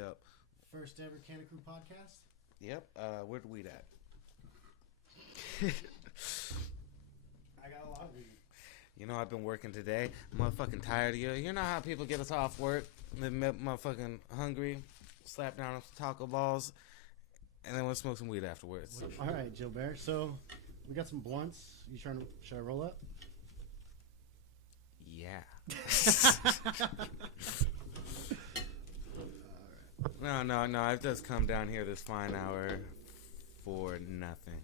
dope. First ever Kanna Krew podcast? Yep. Where'd weed at? I got a lot of weed. You know, I've been working today. I'm motherfucking tired of you. You know how people get us off work? They're motherfucking hungry. Slap down some taco balls. And then we'll smoke some weed afterwards. All right, Gilbert. So, we got some blunts. Should I roll up? Yeah. No. I've just come down here this fine hour for nothing.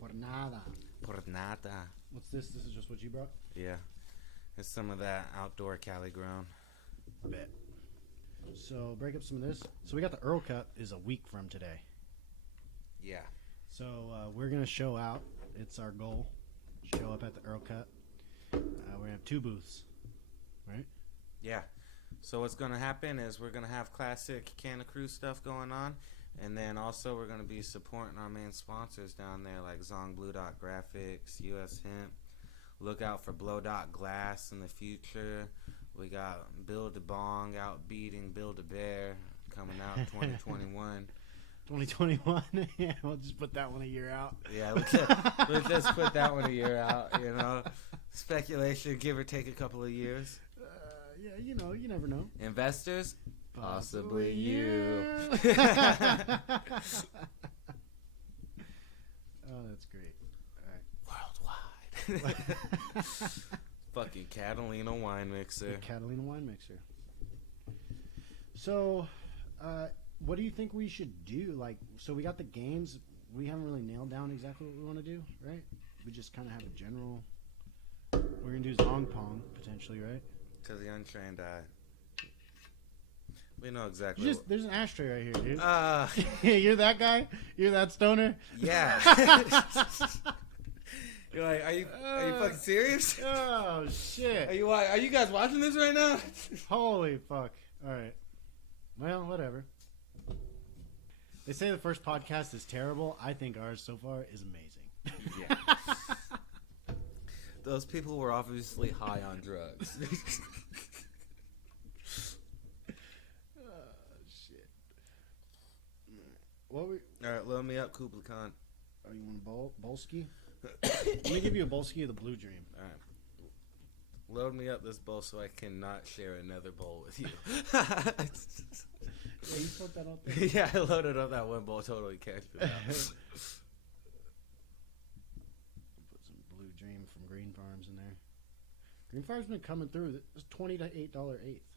Por nada. Por nada. What's this? This is just what you brought? Yeah. It's some of that outdoor Cali grown. I bet. So, break up some of this. So, we got the errl cut is a week from today. Yeah. So, we're going to show out. It's our goal. Show up at the errl cut. We're going to have 2 booths. Right? Yeah. So what's going to happen is we're going to have classic Kanna Krew stuff going on. And then also we're going to be supporting our main sponsors down there like Zongblue Graphics, US Hemp. Look out for Blow Glass in the future. We got Build a Bong out beating Build a Bear coming out in 2021. 2021? Yeah, we'll just put that one a year out. Yeah, let's just put that one a year out, you know. Speculation, give or take a couple of years. Yeah, you know, you never know. Investors? Possibly you. Oh, that's great. All right. Worldwide. Fucking Catalina wine mixer. The Catalina wine mixer. So, what do you think we should do? Like, so we got the games. We haven't really nailed down exactly what we want to do, right? We just kind of have a general. We're gonna do Zong Pong potentially, right? To the untrained eye. We know exactly. There's an ashtray right here, dude. You're that guy? You're that stoner? Yeah. You're like, are you fucking serious? Oh shit! Are you guys watching this right now? Holy fuck! All right. Well, whatever. They say the first podcast is terrible. I think ours so far is amazing. Yeah. Those people were obviously high on drugs. Oh shit! What we? All right, load me up, Kubla Khan. Oh, you want a Bolski? Let me give you a Bolski of the Blue Dream. All right. Load me up this bowl so I cannot share another bowl with you. Yeah, you put that up there. Yeah, I loaded up that one bowl. Totally cashed it out. Put some Blue Dream from Green Farms in there. Green Farms been coming through. It's $20 to $8 eighth.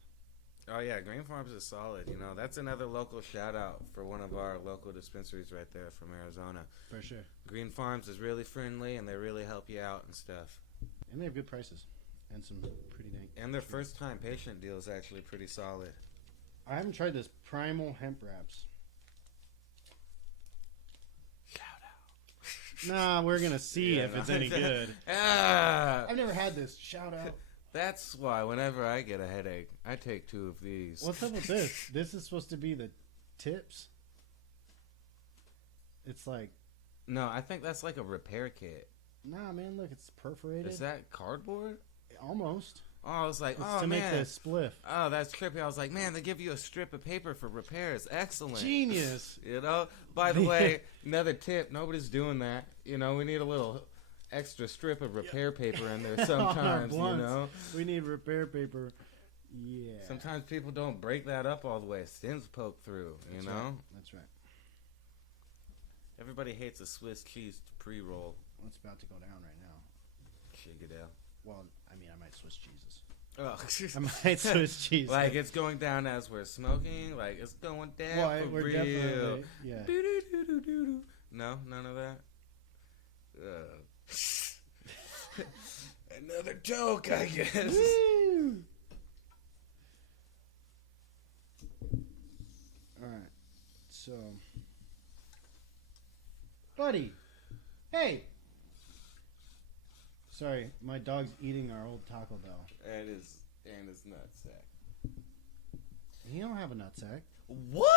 Oh yeah, Green Farms is solid. You know, that's another local shout out for one of our local dispensaries right there from Arizona. For sure. Green Farms is really friendly and they really help you out and stuff. And they have good prices. And some pretty dang. And their first time patient deal is actually pretty solid. I haven't tried this Primal Hemp Wraps. Shout out. Nah, we're gonna see if it's any good. I've never had this. Shout out. That's why whenever I get a headache, I take 2 of these. What's up with this? This is supposed to be the tips. It's like. No, I think that's like a repair kit. Nah, man, look, it's perforated. Is that cardboard? Almost. Oh, I was like, It's oh, to man. make the spliff. Oh, that's trippy. I was like, man, they give you a strip of paper for repairs. Excellent. Genius. You know? By the way, another tip. Nobody's doing that. You know, we need a little extra strip of repair paper in there sometimes, you know? We need repair paper. Yeah. Sometimes people don't break that up all the way. Stems poke through, you know? Right. That's right. Everybody hates a Swiss cheese pre-roll. Well, it's about to go down right now. Shigadell. Well, I mean, I might Swiss cheeses. Oh, I might Swiss cheese. Like it's going down as we're smoking. Like it's going down well, for we're real. Definitely, yeah. Do-do-do-do-do-do. No, none of that. Another joke, I guess. Woo! All right, so, buddy, hey. Sorry, my dog's eating our old Taco Bell. And his nutsack. He don't have a nutsack. What?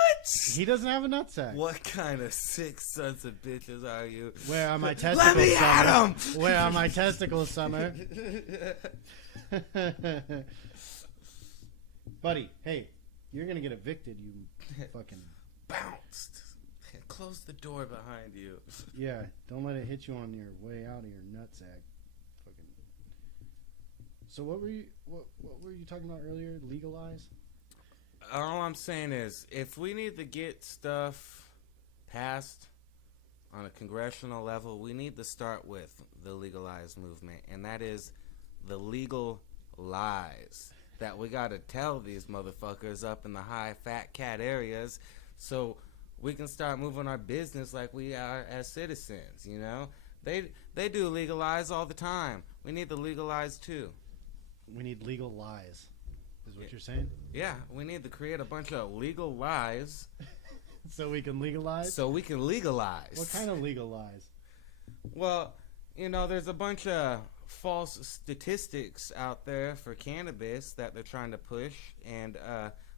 He doesn't have a nutsack. What kind of sick sons of bitches are you? Where are my testicles? Let me at him! Where are my testicles, Summer? Buddy, hey, You're gonna get evicted. You fucking bounced. Close the door behind you. Yeah. Don't let it hit you on your way out of your nutsack. Fucking. So what were you talking about earlier? Legalize. All I'm saying is, if we need to get stuff passed on a congressional level, we need to start with the legalized movement, and that is the legal lies that we got to tell these motherfuckers up in the high fat cat areas, so we can start moving our business like we are as citizens. You know, they do legalize all the time. We need to legalize too. We need legal lies. Is what you're saying? Yeah, we need to create a bunch of legal lies. So we can legalize? So we can legalize. What kind of legal lies? Well, you know, there's a bunch of false statistics out there for cannabis that they're trying to push, and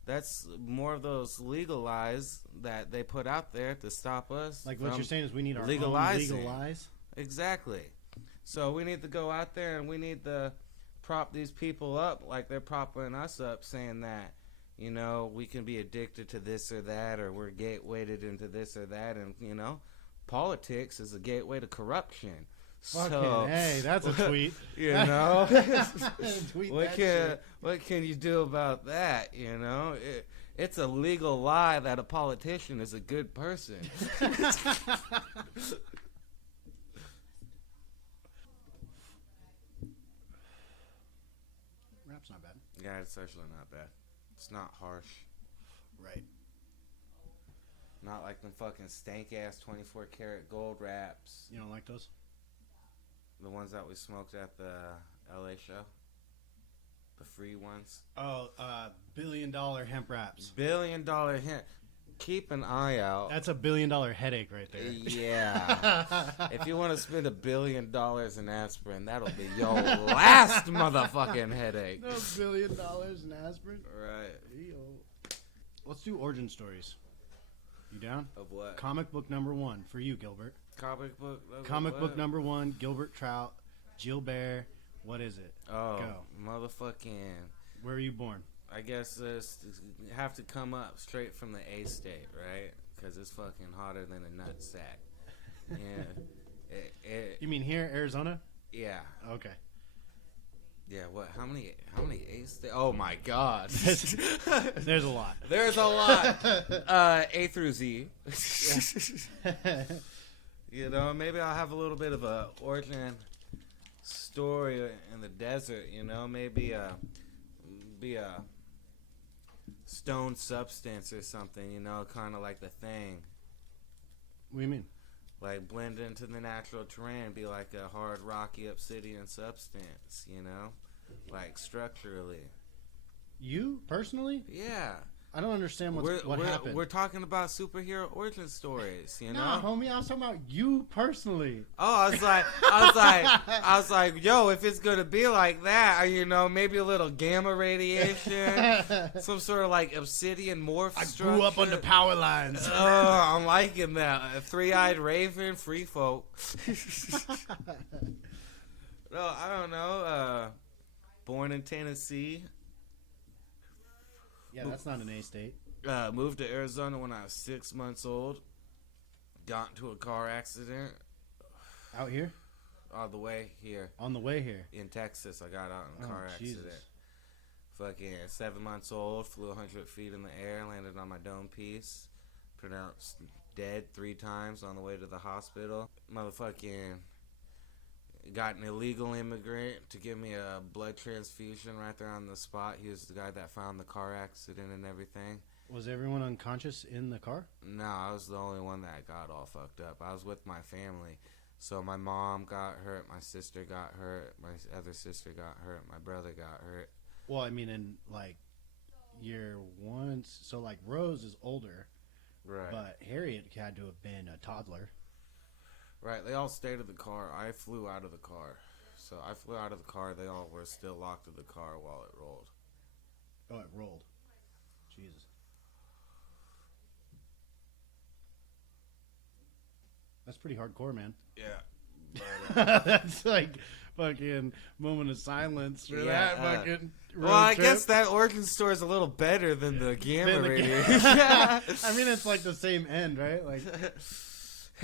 that's more of those legal lies that they put out there to stop us. Like what you're saying is we need our own legal lies? Exactly. So we need to go out there and we need to prop these people up like they're propping us up, saying that, you know, we can be addicted to this or that, or we're gatewayed into this or that, and, you know, politics is a gateway to corruption. So, hey, that's a tweet. You know, Tweet what can you do about that? You know, it's a legal lie that a politician is a good person. Rap's not bad. Yeah, it's actually not bad. It's not harsh. Right. Not like them fucking stank ass 24 karat gold wraps. You don't like those? The ones that we smoked at the LA show. The free ones. Oh, $1 billion hemp wraps. $1 billion hemp. Keep an eye out. That's a $1 billion headache right there. Yeah. If you want to spend $1 billion in aspirin, that'll be your last motherfucking headache. No $1 billion in aspirin? Right. Yo. Let's do origin stories. You down? Of what? Comic book number 1 for you, Gilbert. Comic book? Comic book number 1, Gilbert Trout, Gilbert. What is it? Oh, go. Motherfucking. Where were you born? I guess have to come up straight from the A state, right? Because it's fucking hotter than a nutsack. Yeah. You mean here, Arizona? Yeah. Okay. Yeah. What? How many A states? Oh my God. There's a lot. There's a lot. A through Z. You know, maybe I'll have a little bit of a origin story in the desert. You know, maybe be a stone substance or something, you know, kind of like the Thing. What do you mean? Like blend into the natural terrain, be like a hard, rocky obsidian substance, you know, like structurally. You personally? Yeah. I don't understand what happened. We're talking about superhero origin stories, you know. No, homie, I was talking about you personally. Oh, I was like, yo, if it's gonna be like that, you know, maybe a little gamma radiation, some sort of like obsidian morph structure. I grew up on the power lines. Oh, I'm liking that. A three-eyed raven, free folk. No, I don't know. Born in Tennessee. Yeah, that's not an A state. Moved to Arizona when I was 6 months old. Got into a car accident. Out here? On the way here. On the way here? In Texas, I got out in a car accident. Jesus. Fucking 7 months old, flew 100 feet in the air, landed on my dome piece. Pronounced dead 3 times on the way to the hospital. Motherfucking got an illegal immigrant to give me a blood transfusion right there on the spot. He was the guy that found the car accident and everything. Was everyone unconscious in the car? No, I was the only one that got all fucked up. I was with my family. So my mom got hurt, my sister got hurt, my other sister got hurt, my brother got hurt. Well, I mean, in like year 1, so like Rose is older. Right. But Harriet had to have been a toddler. Right, they all stayed in the car. I flew out of the car. So I flew out of the car. They all were still locked in the car while it rolled. Oh, it rolled. Jesus. That's pretty hardcore, man. Yeah. But, That's like fucking moment of silence for Yeah, that fucking road Well, I trip. guess that organ store is a little better than the gamma Then the- radiation. I mean, it's like the same end, right? Like,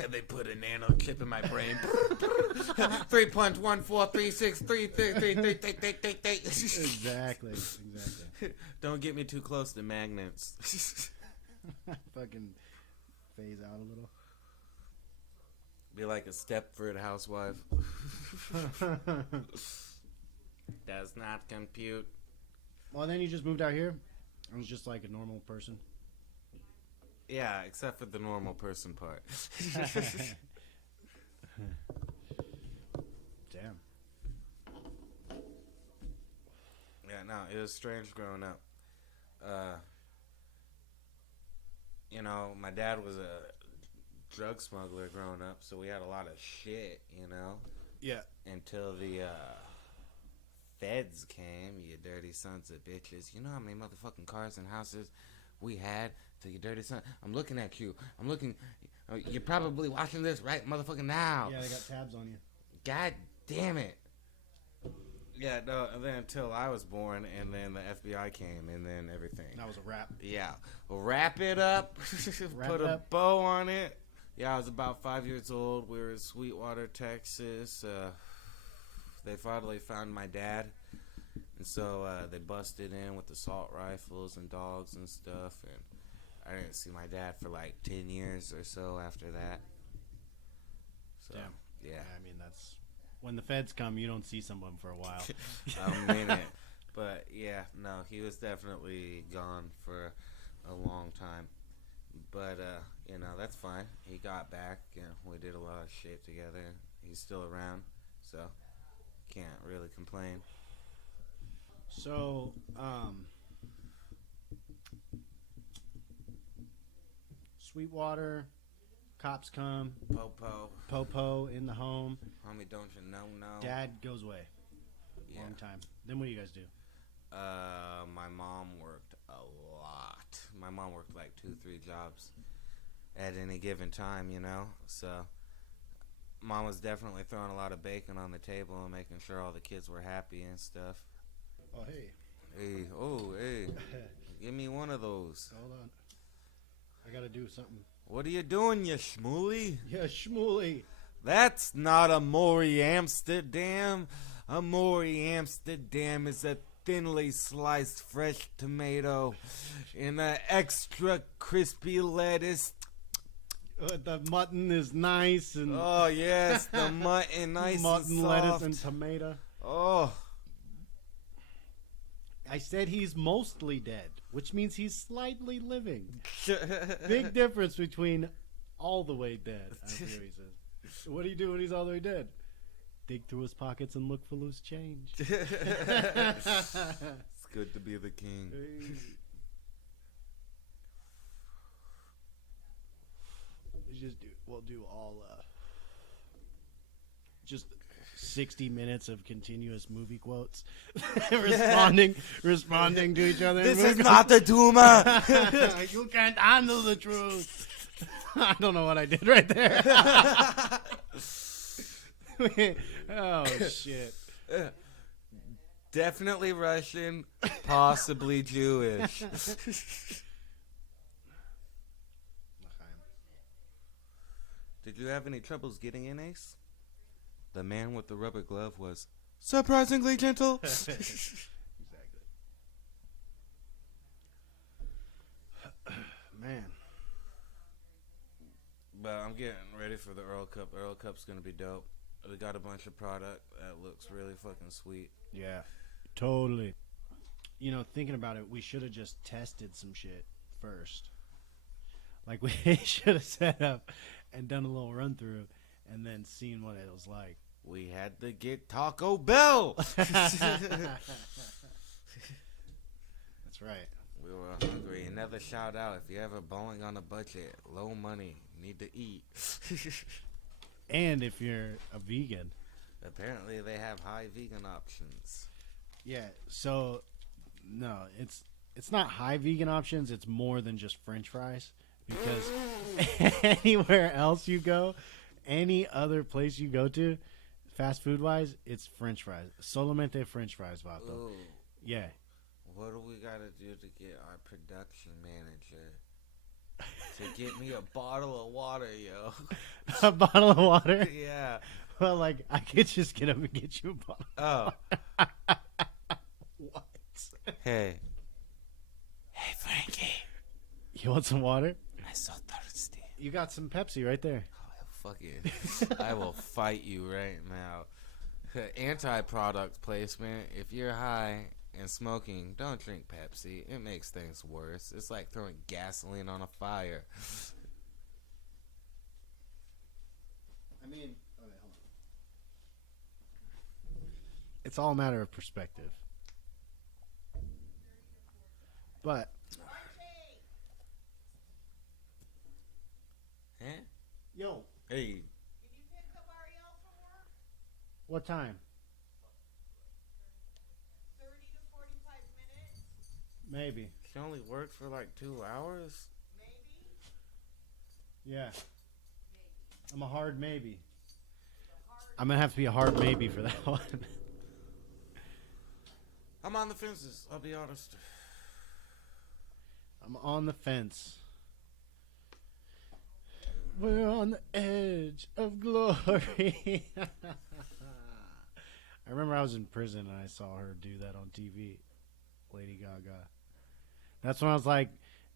They put a nano chip in my brain. 3.1436333333. exactly. Don't get me too close to magnets. Fucking phase out a little. Be like a Stepford housewife. Does not compute. Well, then you just moved out here. I was just like a normal person. Yeah, except for the normal person part. Damn. Yeah, no, it was strange growing up. You know, my dad was a drug smuggler growing up, so we had a lot of shit, you know? Yeah. Until the feds came, you dirty sons of bitches. You know how many motherfucking cars and houses we had? To you dirty son. I'm looking at you. I'm looking. You're probably watching this right motherfucking now. Yeah, they got tabs on you. God damn it. Yeah, no, and then until I was born, and then the FBI came, and then everything. That was a wrap. Yeah. Wrap it up. Wrap Put it a up. bow on it. Yeah, I was about 5 years old. We were in Sweetwater, Texas. They finally found my dad. And so they busted in with assault rifles and dogs and stuff. And I didn't see my dad for like 10 years or so after that. So, Damn. yeah. I mean, that's when the feds come, you don't see someone for a while. A minute. But yeah, no, he was definitely gone for a long time. But, you know, that's fine. He got back and we did a lot of shit together. He's still around, so can't really complain. So, Sweetwater, cops come, Popo in the home. Homie, don't you know? No. Dad goes away. Yeah. Long time. Then what do you guys do? My mom worked a lot. My mom worked like 2-3 jobs at any given time, you know? So, mom was definitely throwing a lot of bacon on the table and making sure all the kids were happy and stuff. Oh, hey. Hey, give me one of those. Hold on. I gotta do something. What are you doing, you schmooly? Yeah, Shmooly. That's not a Maury Amsterdam. A Maury Amsterdam is a thinly sliced fresh tomato in an extra crispy lettuce. The mutton is nice and Oh, yes, the mutton, nice mutton, and lettuce, soft. and tomato. Oh, I said he's mostly dead, which means he's slightly living. Big difference between all the way dead. I hear he says. What do you do when he's all the way dead? Dig through his pockets and look for loose change. It's good to be the king. We'll do all just 60 minutes of continuous movie quotes, responding to each other. This is not the Duma. You can't handle the truth. I don't know what I did right there. Oh shit. Definitely Russian, possibly Jewish. Did you have any troubles getting in, Ace? The man with the rubber glove was surprisingly gentle. Exactly. Man. But I'm getting ready for the Earl Cup. Earl Cup's gonna be dope. We got a bunch of product that looks really fucking sweet. Yeah. Totally. You know, thinking about it, we should have just tested some shit first. Like, we should have set up and done a little run through and then seen what it was like. We had to get Taco Bell. That's right. We were hungry. Another shout out if you're ever bowling on a budget, low money, need to eat. And if you're a vegan. Apparently they have high vegan options. Yeah, so no, it's not high vegan options, it's more than just French fries. Because anywhere else you go, any other place you go to, fast food wise, it's French fries. Solamente French fries, vato. Ooh. Yeah. What do we gotta do to get our production manager to get me a bottle of water, yo? A bottle of water? Yeah. Well, like, I could just get up and get you a bottle. Oh. What? Hey, Frankie. You want some water? I'm so thirsty. You got some Pepsi right there. Oh, I will fight you right now. Anti-product placement. If you're high and smoking, don't drink Pepsi. It makes things worse. It's like throwing gasoline on a fire. I mean, okay, hold on. It's all a matter of perspective. But Huh? yo, Hey. Did you pick up errl from work? what time? 30 to 45 minutes, Maybe. She only worked for like 2 hours? maybe. Yeah. I'm a hard maybe. I'm gonna have to be a hard maybe for that one. I'm on the fences, I'll be honest. I'm on the fence. We're on the edge of glory. I remember I was in prison and I saw her do that on TV. Lady Gaga. That's when I was like,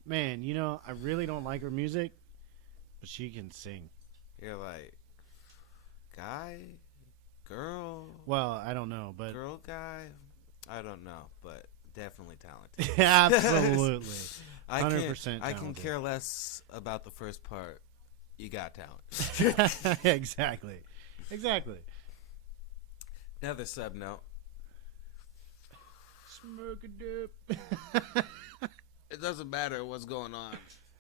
man, you know, I really don't like her music, but she can sing. You're like, guy? Girl? Well, I don't know, but Girl guy? I don't know, but definitely talented. absolutely. 100% I can talented. care less about the first part. You got talent. Exactly. Exactly. Another sub note. Smoke a dip. It doesn't matter what's going on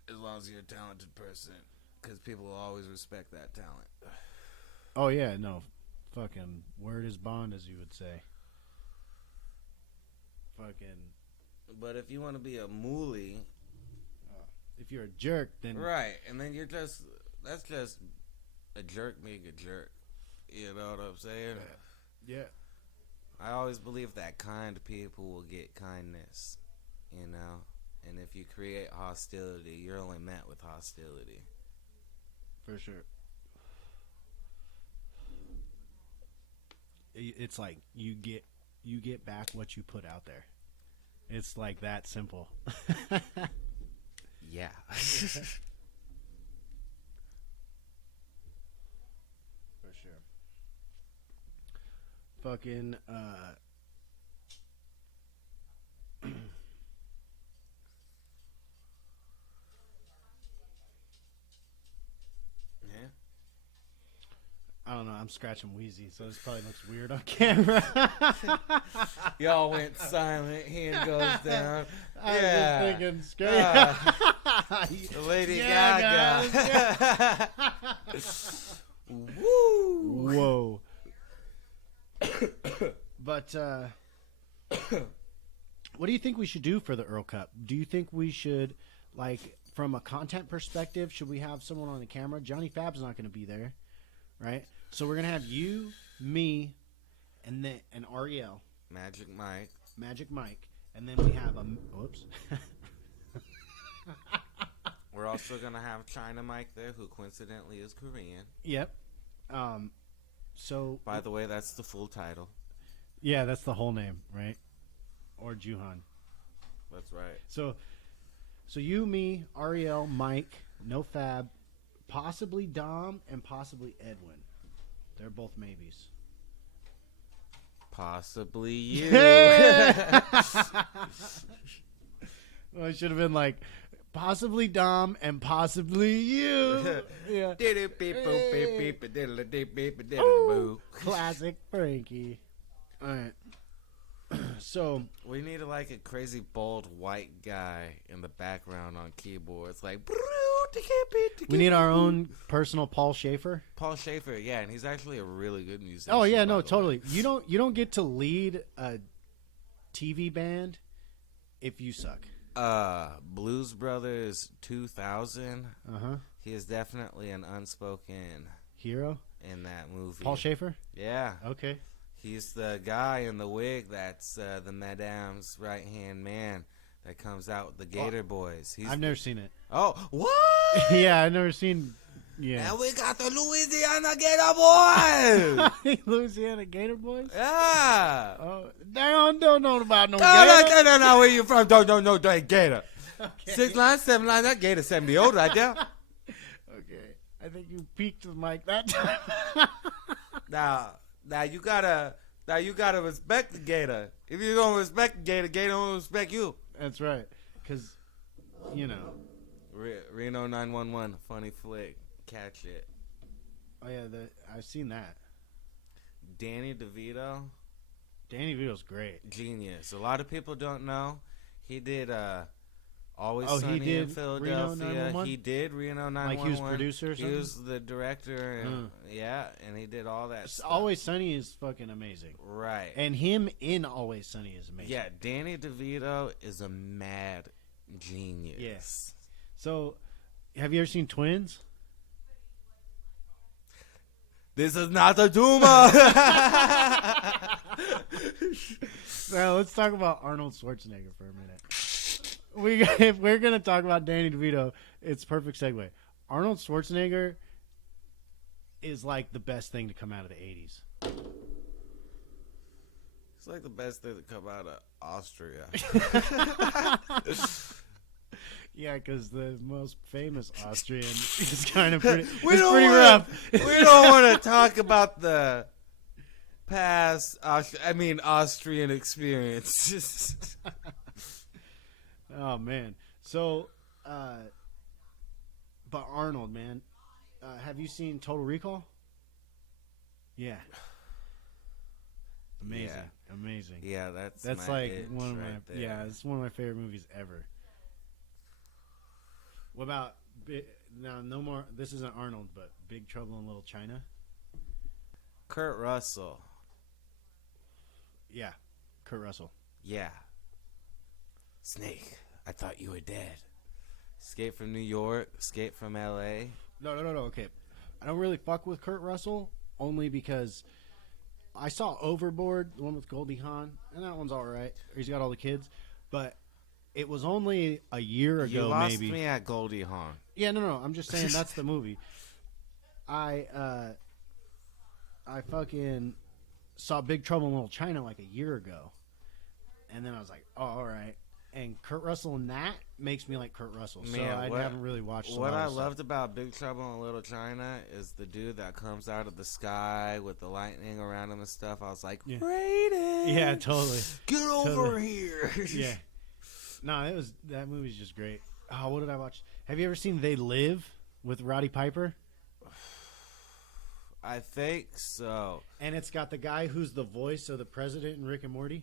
as long as you're a talented person, because people will always respect that talent. Oh, yeah, no. Fucking word is bond, as you would say. Fucking. But if you want to be a moolie, If you're a jerk, then. right, and then that's just a jerk being a jerk. You know what I'm saying? Yeah. I always believe that kind people will get kindness, you know? And if you create hostility, you're only met with hostility. For sure. It's like you get back what you put out there. It's like that simple. Yeah. For sure. Fucking Yeah. I don't know. I'm scratching wheezy, so this probably looks weird on camera. Y'all went silent. Hand goes down. I was Yeah. just thinking straight. Lady Yeah, Gaga. Woo. Whoa. But what do you think we should do for the Earl Cup? Do you think we should, like, from a content perspective, should we have someone on the camera? Johnny Fab's not going to be there, right? So we're going to have you, me, and Ariel, Magic Mike. Magic Mike, and then we have a whoops. We're also gonna have China Mike there, who coincidentally is Korean. Yep. So By the way, that's the full title. yeah, that's the whole name, right? Or Juhan. That's right. So you, me, Ariel, Mike, no Fab, possibly Dom, and possibly Edwin. They're both maybes. Possibly you. Well, it should have been like possibly Dom and possibly you. Yeah. Ooh, classic Frankie. All right. So We need a crazy bald white guy in the background on keyboards, like. we need our own personal Paul Schaefer. Paul Schaefer, yeah, and he's actually a really good musician. Oh yeah, by no, the way. totally. You don't get to lead a TV band if you suck. Blues Brothers 2000. Uh huh. He is definitely an unspoken hero? in that movie. Paul Schaefer? Yeah. Okay. He's the guy in the wig that's the Madame's right-hand man that comes out with the Gator Boys. I've never seen it. Oh, what? Yeah, I've never seen. Yeah. And we got the Louisiana Gator Boys! Louisiana Gator Boys? Yeah! Oh, don't know about no I Gator. don't know where you from. Don't know that Gator. Okay. 6 lines, 7 lines, that Gator 70 old right there. Okay. I think you peaked the mic that time. Now you gotta respect the Gator. If you don't respect the Gator, Gator don't respect you. That's right. Because, you know. Reno 911, funny flick. Catch it. Oh, yeah, I've seen that. Danny DeVito, Danny DeVito's great. genius. A lot of people don't know. He did Always Oh, he Sunny in did Reno Philadelphia. 911? He did Reno 911. Like he was producer or He something? was the director, and yeah, and he did all that stuff. Always Sunny is fucking amazing. Right. And him in Always Sunny is amazing. Yeah, Danny DeVito is a mad genius. Yes. So, have you ever seen Twins? This is not a tumor. Now, let's talk about Arnold Schwarzenegger for a minute. If we're going to talk about Danny DeVito, it's a perfect segue. Arnold Schwarzenegger is like the best thing to come out of the 80s. It's like the best thing to come out of Austria. Yeah, because the most famous Austrian is kind of pretty, We it's don't pretty wanna- rough. We don't want to talk about the past, Austrian experience. Oh, man. So, but Arnold, man. Have you seen Total Recall? Yeah. Amazing. Yeah. Amazing. Yeah, that's like itch one of right my there. yeah, it's one of my favorite movies ever. What about now? No more. This isn't Arnold, but Big Trouble in Little China. Kurt Russell. Yeah, Kurt Russell. Yeah. Snake, I thought you were dead. Escape from New York, Escape from L.A. No. Okay, I don't really fuck with Kurt Russell only because I saw Overboard, the one with Goldie Hawn, and that one's all right. He's got all the kids, but it was only a year ago, You lost maybe. me at Goldie Hawn. Yeah, no. I'm just saying that's the movie. I fucking saw Big Trouble in Little China like a year ago, and then I was like, oh, all right. And Kurt Russell in that makes me like Kurt Russell. So Man, I what- haven't really watched. some What other I stuff. loved about Big Trouble in Little China is the dude that comes out of the sky with the lightning around him and stuff. I was like, Yeah. Raiden! Yeah, totally. Get over Totally. here! Yeah. No, that movie's just great. Oh, what did I watch? Have you ever seen They Live with Roddy Piper? I think so. And it's got the guy who's the voice of the president in Rick and Morty.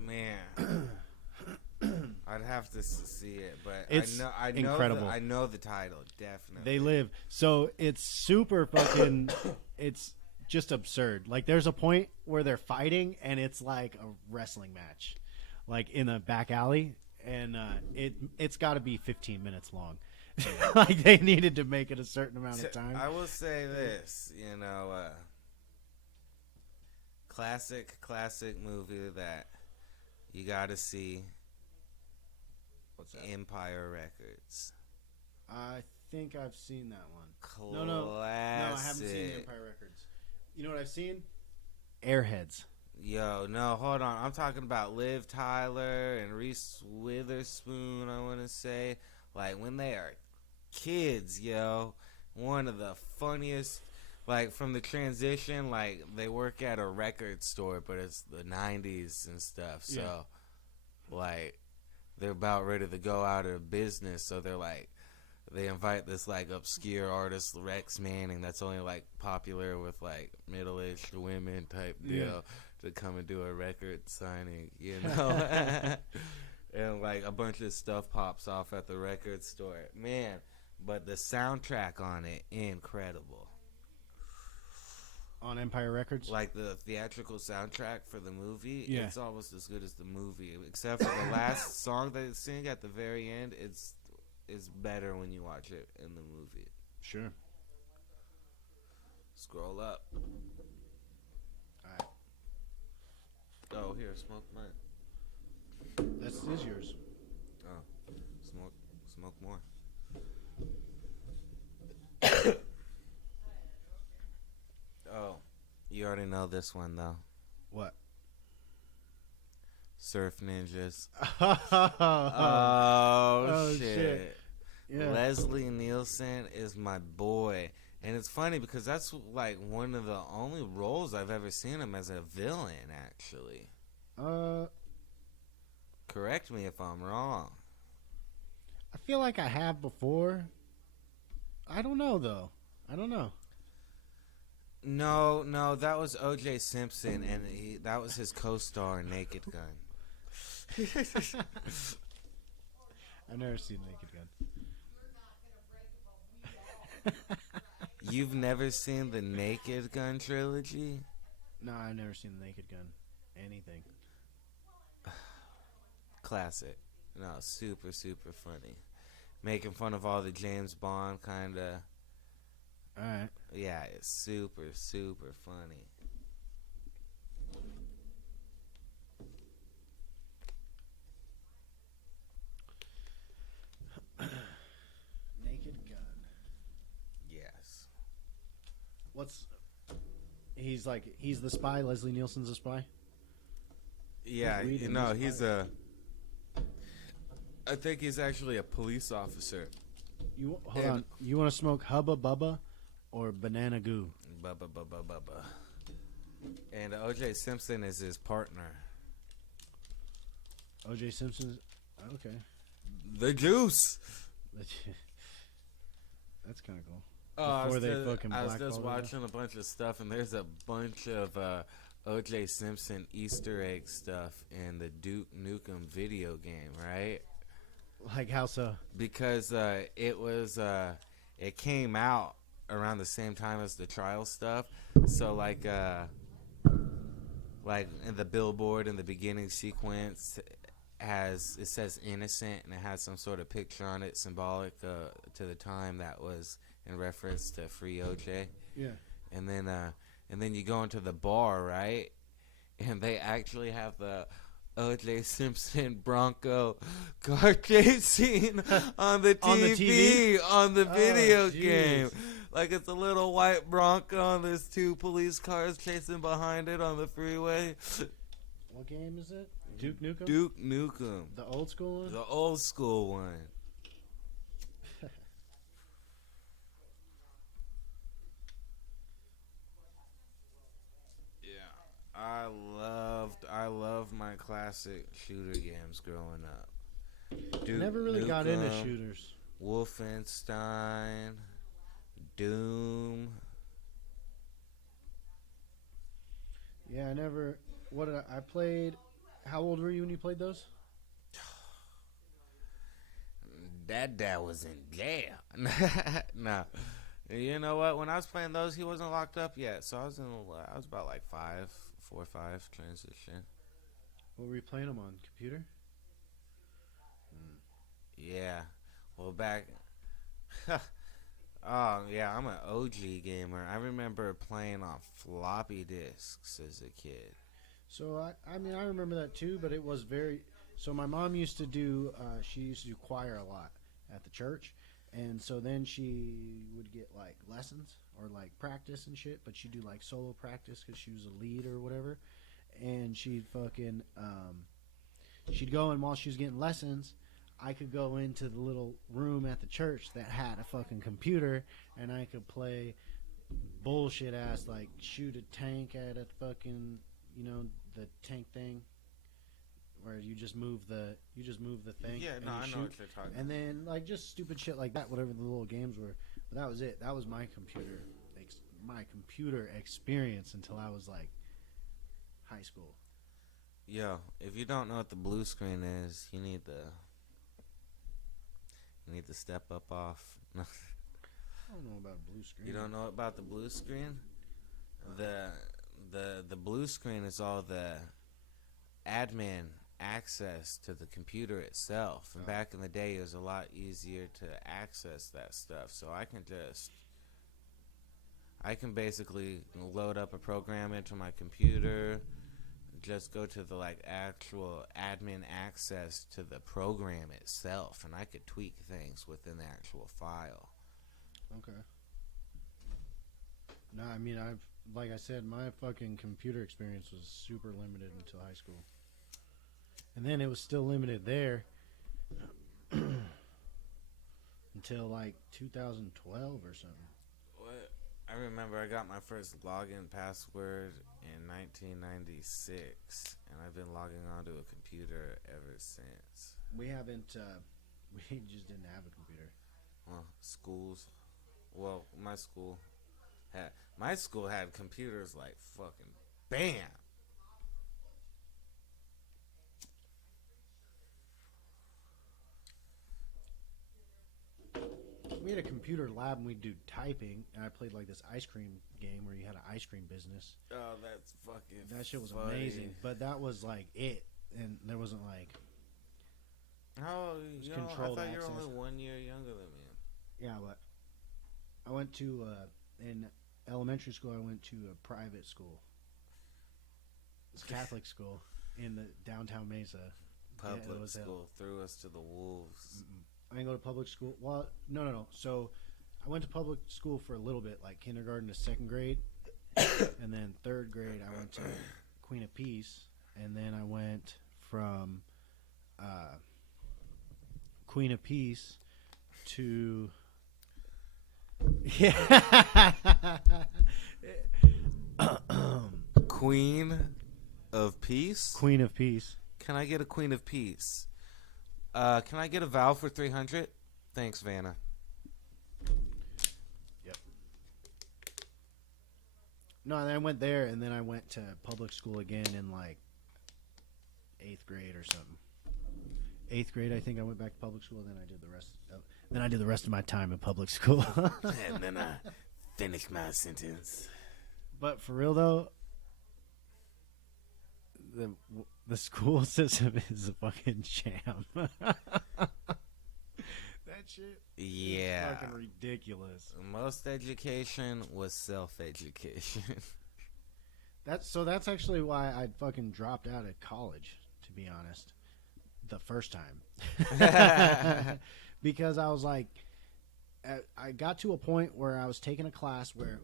Man. I'd have to see it, but It's I know incredible. I know the title, definitely. They Live. So it's super fucking. It's just absurd. Like there's a point where they're fighting and it's like a wrestling match, like in a back alley, and it's got to be 15 minutes long. Like they needed to make it a certain amount of time. I will say this, classic movie that you got to see. What's that? Empire Records. I think I've seen that one. Classic. No, I haven't seen Empire Records. You know what I've seen? Airheads. Yo, no, hold on. I'm talking about Liv Tyler and Reese Witherspoon, I want to say. Like, when they are kids, yo. One of the funniest, like, from the transition, like, they work at a record store, but it's the 90s and stuff. So, like, they're about ready to go out of business. So they're like, they invite this, like, obscure artist, Rex Manning, that's only, like, popular with, like, middle-aged women type deal. To come and do a record signing, and like a bunch of stuff pops off at the record store, man. But the soundtrack on it, incredible. On Empire Records? Like the theatrical soundtrack for the movie, Yeah. it's almost as good as the movie, except for the last song they sing at the very end. It's better when you watch it in the movie. Sure. Scroll up. Alright. Oh, here, smoke mine. This is yours. Oh, smoke more. Oh, you already know this one though. What? Surf Ninjas. Oh, Shit. shit. Yeah. Leslie Nielsen is my boy. And it's funny because that's like one of the only roles I've ever seen him as a villain, actually. Correct me if I'm wrong. I feel like I have before. I don't know, though. I don't know. No, that was O.J. Simpson, and that was his co-star in Naked Gun. I've never seen Naked Gun. You've never seen the Naked Gun trilogy? No, I've never seen the Naked Gun. Anything. Classic. No, super, super funny. Making fun of all the James Bond kind of. Alright. Yeah, it's super, super funny. Naked Gun. Yes. He's the spy. Leslie Nielsen's a spy. Yeah, Reading no, this he's bio. I think he's actually a police officer. Hold on. You want to smoke Hubba Bubba or Banana Goo? Bubba. And O.J. Simpson is his partner. O.J. Simpson's. Okay. The Juice. That's kind of cool. I was fucking just blackballed watching a bunch of stuff, and there's a bunch of O.J. Simpson Easter egg stuff in the Duke Nukem video game, right? Like how so? Because it came out around the same time as the trial stuff. So like in the billboard in the beginning sequence it says innocent, and it has some sort of picture on it symbolic to the time that was in reference to free OJ. Yeah. And then you go into the bar, right? And they actually have the O.J. Simpson Bronco car chase scene on the TV, on the video game. Like it's a little white Bronco and there's two police cars chasing behind it on the freeway. What game is it? Duke Nukem? Duke Nukem. The old school one? The old school one. I loved my classic shooter games growing up. Duke Never really got into shooters. Wolfenstein, Doom. Yeah, I never. What did I played? How old were you when you played those? Dad was in jail. Nah. You know what? When I was playing those, he wasn't locked up yet. So I was about like 4 or 5 transition. What were you playing them on? Computer? Yeah. Well, back. Oh, yeah, I'm an OG gamer. I remember playing on floppy disks as a kid. So, I mean, I remember that too, but it was very... So my mom used to do... she used to do choir a lot at the church. And so then she would get, like, lessons or, like, practice and shit. But she'd do, like, solo practice because she was a lead or whatever. And she'd fucking... she'd go in while she was getting lessons... I could go into the little room at the church that had a fucking computer, and I could play bullshit ass, like shoot a tank at a fucking, the tank thing, where you just move the thing. Yeah, no, I know what you're talking about. And then like just stupid shit like that, whatever the little games were. But that was it. That was my computer experience until I was like high school. Yo, if you don't know what the blue screen is, you need to step up off. I don't know about blue screen. You don't know about the blue screen? The blue screen is all the admin access to the computer itself. And back in the day, it was a lot easier to access that stuff. So I I can basically load up a program into my computer, just go to the like actual admin access to the program itself, and I could tweak things within the actual file. Okay. No, I mean, like I said, my fucking computer experience was super limited until high school. And then it was still limited there until like 2012 or something. What? I remember I got my first login password in 1996, and I've been logging onto a computer ever since. We haven't, we just didn't have a computer. Well, schools. Well, my school had computers like fucking bam. We had a computer lab and we'd do typing, and I played like this ice cream game where you had an ice cream business. Oh, that's fucking. That shit was funny. amazing, but that was like it, and there wasn't like. Oh, was you know, I controlled thought you were access. only 1 year younger than me. Yeah, but I went to in elementary school. I went to a private school. It's Catholic school in the downtown Mesa. Public Yeah, it was school threw us to the wolves. I didn't go to public school. Well, no. So I went to public school for a little bit, like kindergarten to second grade, and then third grade I went to Queen of Peace, and then I went from Queen of Peace to Queen of Peace? Queen of Peace. Can I get a Queen of Peace? Can I get a vowel for 300? Thanks, Vanna. Yep. No, and then I went there, and then I went to public school again in like 8th grade or something. 8th grade, I think I went back to public school, and then I did the rest. Then I did the rest of my time in public school. And then I finished my sentence. But for real though, the school system is a fucking sham. That shit Yeah. is fucking ridiculous. Most education was self-education. That's actually why I fucking dropped out of college, to be honest. The first time. Because I was like, I got to a point where I was taking a class where,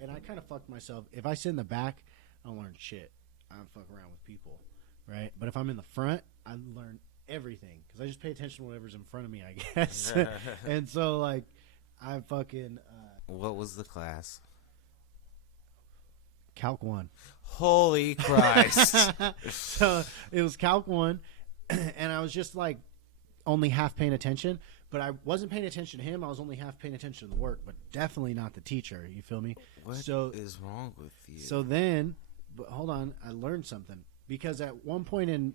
and I kind of fucked myself. If I sit in the back, I don't learn shit. I don't fuck around with people, right? But if I'm in the front, I learn everything because I just pay attention to whatever's in front of me, I guess. And so, like, I fucking What was the class? Calc 1. Holy Christ. So it was Calc 1, and I was just like only half paying attention. But I wasn't paying attention to him. I was only half paying attention to the work, but definitely not the teacher. You feel me? What So is wrong with you? So then, but hold on, I learned something because at one point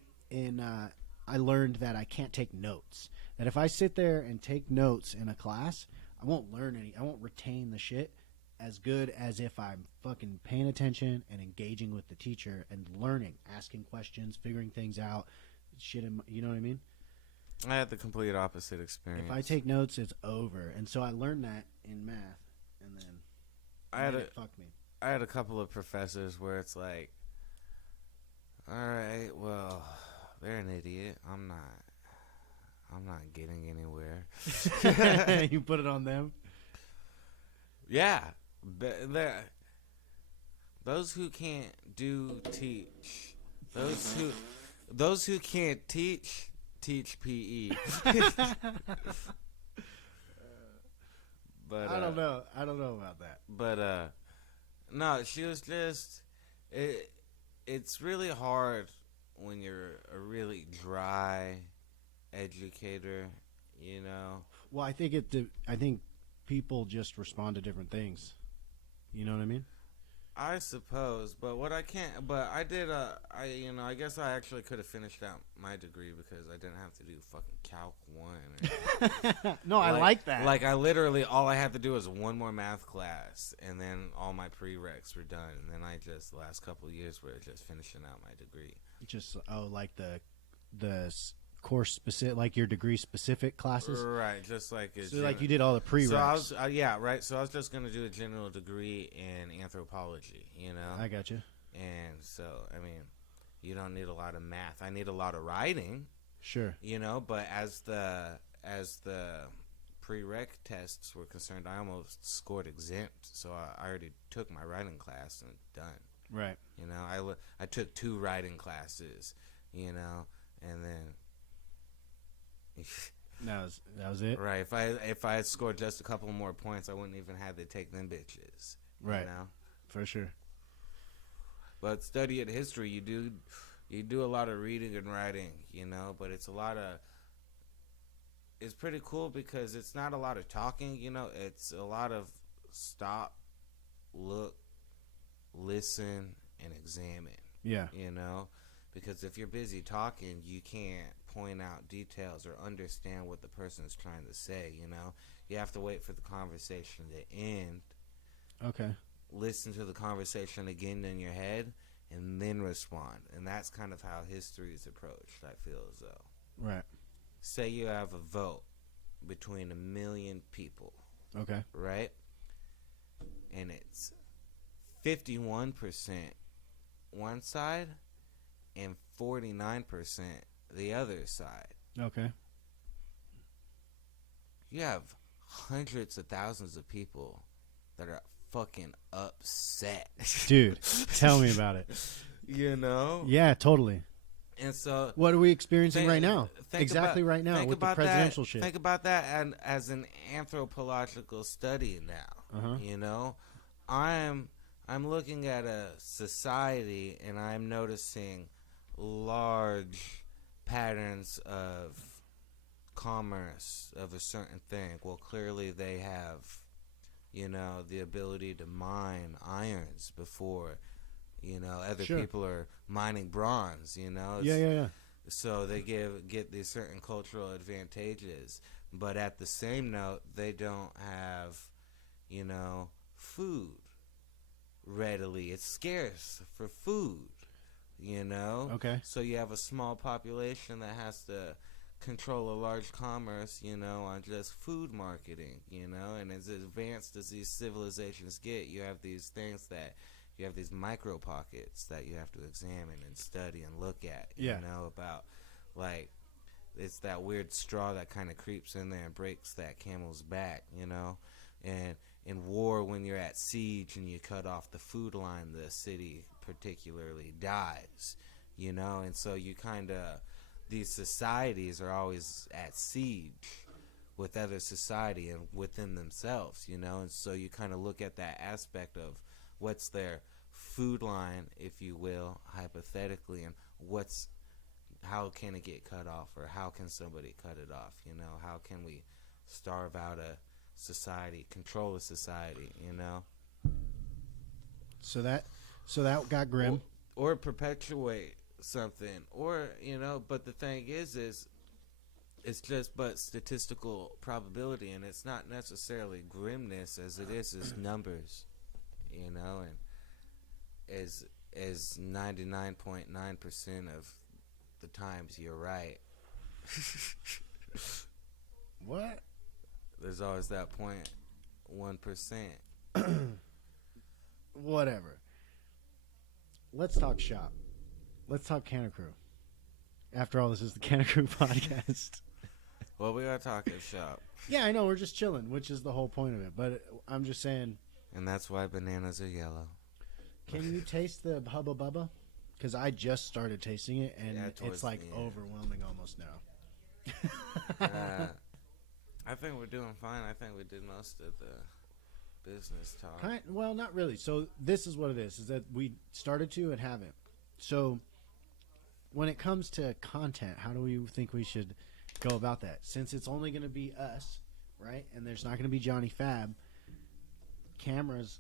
I learned that I can't take notes. That if I sit there and take notes in a class, I won't learn any. I won't retain the shit as good as if I'm fucking paying attention and engaging with the teacher and learning, asking questions, figuring things out. Shit, you know what I mean? I had the complete opposite experience. If I take notes, it's over. And so I learned that in math, and then it fucked me. I had a couple of professors where it's like, all right, well, they're an idiot. I'm not getting anywhere. You put it on them? Yeah. Those who can't teach. Those who can't teach PE. But I don't know. I don't know about that. But no, she was just it's really hard when you're a really dry educator, you know. Well, I think people just respond to different things. You know what I mean? I suppose, but what I can't, but I did, I guess I actually could have finished out my degree because I didn't have to do fucking Calc 1. No, I like that. Like, I literally, all I had to do was one more math class, and then all my prereqs were done, and then I just, the last couple of years were just finishing out my degree. Just, like the course specific, like your degree specific classes. Right, just like it's So like you did all the prereqs. So I was, yeah, right. So I was just gonna do a general degree in anthropology, you know. I got you. And so I mean, you don't need a lot of math. I need a lot of writing, Sure. you know. But as the prereq tests were concerned, I almost scored exempt. So I already took my writing class and done. Right. You know, I took 2 writing classes, you know, and then. That was it. Right. If I had scored just a couple more points, I wouldn't even have to take them bitches. Right. You know? For sure. But studying history, you do a lot of reading and writing, you know. But it's pretty cool because it's not a lot of talking, you know. It's a lot of stop, look, listen, and examine. Yeah. You know, because if you're busy talking, you can't point out details or understand what the person is trying to say, you know. You have to wait for the conversation to end. Okay. Listen to the conversation again in your head and then respond. And that's kind of how history is approached, I feel as though. Right. Say you have a vote between 1 million people. Okay. Right? And it's 51% one side and 49% the other side. Okay. You have hundreds of thousands of people that are fucking upset. Dude, tell me about it. You know? Yeah, totally. And so what are we experiencing right now? Think Exactly about, right now think with the about presidential that, shit. Think about that as an anthropological study now. Uh-huh. You know? I'm looking at a society and I'm noticing large patterns of commerce of a certain thing. Well, clearly they have, you know, the ability to mine irons before, you know, other Sure. people are mining bronze, you know. Yeah. So they get these certain cultural advantages, but at the same note, they don't have, you know, food readily. It's scarce for food, you know. Okay. So you have a small population that has to control a large commerce, you know, on just food marketing, you know. And as advanced as these civilizations get, you have these things that you have these micro pockets that you have to examine and study and look at, you know, about like it's that weird straw that kind of creeps in there and breaks that camel's back, you know. And in war, when you're at siege and you cut off the food line, the city particularly dies, you know. And so you kind of, these societies are always at siege with other society and within themselves, you know. And so you kind of look at that aspect of what's their food line, if you will, hypothetically, and how can it get cut off, or how can somebody cut it off, you know. How can we starve out a society, control a society, you know. So that got grim. Or perpetuate something, or, you know. But the thing is it's just but statistical probability, and it's not necessarily grimness as it is numbers, you know. And as 99.9% of the times you're right. What? There's always that 0.1%. Whatever. Let's talk shop. Let's talk Kanna Krew. After all, this is the Kanna Krew podcast. Well, we are talking shop. Yeah, I know. We're just chilling, which is the whole point of it. But I'm just saying. And that's why bananas are yellow. Can you taste the Hubba Bubba? Because I just started tasting it, and it's like overwhelming almost now. I think we're doing fine. I think we did most of the business talk. Well, not really. So this is what it is that we started to and haven't. So when it comes to content, how do we think we should go about that? Since it's only going to be us, right? And there's not going to be Johnny Fab. Cameras.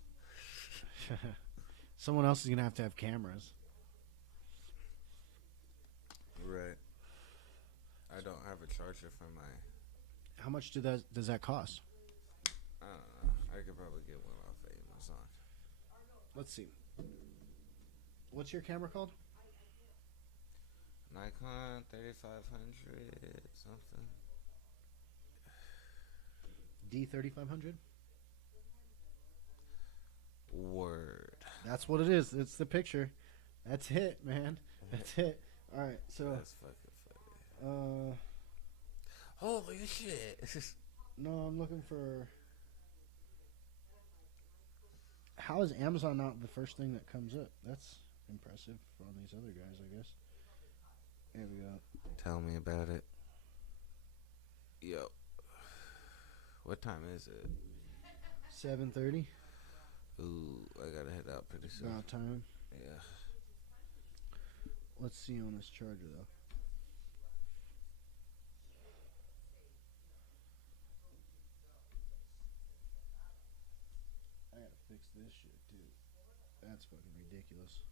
Someone else is going to have cameras. Right. I don't have a charger for my... How much does that cost? I don't know. I could probably get one off of Amazon. Let's see. What's your camera called? Nikon 3500 something. D3500. Word. That's what it is. It's the picture. That's it, man. That's it. All right. So. That's fucking funny. Holy shit. No, I'm looking for. How is Amazon not the first thing that comes up? That's impressive on these other guys, I guess. Here we go. Tell me about it. Yo. What time is it? 7:30. Ooh, I gotta head out pretty soon. About time. Yeah. Let's see on this charger though. I gotta fix this shit too. That's fucking ridiculous.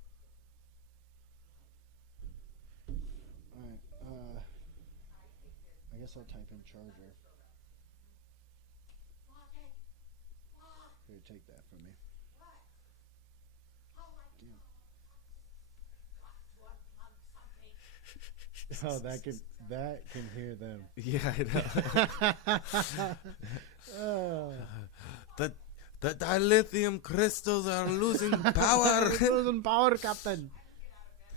Alright, I guess I'll type in charger. Here, take that from me. Damn. Oh, that can hear them. Yeah, I know. The dilithium crystals are losing power. Losing power, Captain.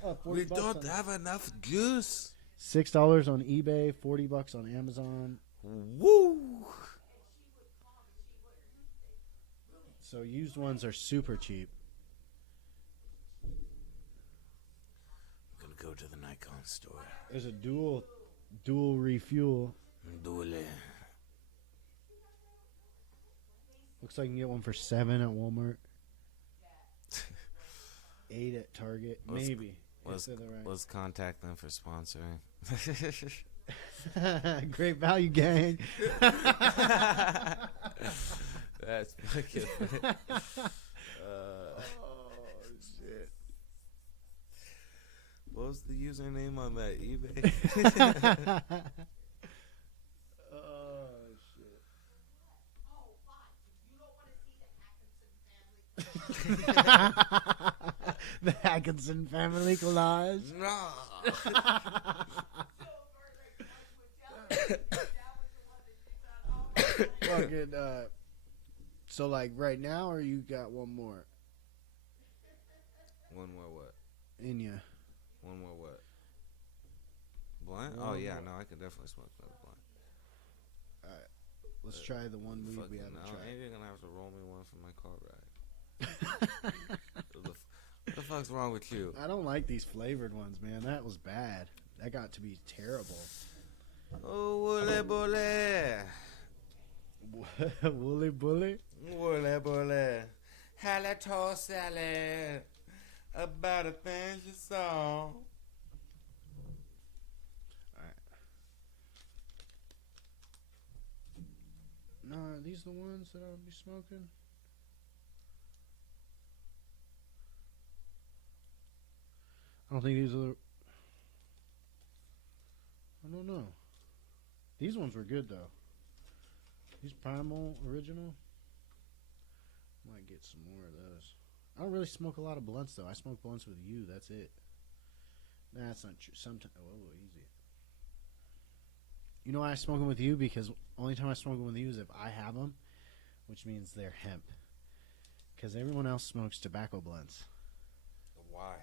Oh, 40 We bucks don't on- have enough juice. $6 on eBay, $40 on Amazon. Woo! So used ones are super cheap. I'm gonna go to the Nikon store. There's a dual refuel. Dole. Looks like you can get one for $7 at Walmart. $8 at Target, maybe. Let's contact them for sponsoring. Great value, gang. That's fucking funny. Oh shit. What was the username on that eBay? Oh shit. Oh, fine. You don't want to see the Atkinson family. The Atkinson family collage. No. So, would tell me that was the one that you thought, oh my God. Fucking, so like right now, or you got one more One more what? in ya? One more what? Blunt? Oh yeah, no, I could definitely smoke another blunt. Alright, let's try the one weed we Fucking haven't no, tried. ain't you gonna have to roll me one for my car ride? What the fuck's wrong with you? I don't like these flavored ones, man. That was bad. That got to be terrible. Oh, woolly bully. Woolly bully? Woolly bully. Halitosis Sally. About the things you saw. No, are these the ones that I'll be smoking? I don't think these are the... I don't know. These ones were good, though. These Primal Original. Might get some more of those. I don't really smoke a lot of blunts, though. I smoke blunts with you. That's it. Nah, that's not true. Sometimes... Whoa, easy. You know why I smoke them with you? Because only time I smoke them with you is if I have them, which means they're hemp. Because everyone else smokes tobacco blunts. Why?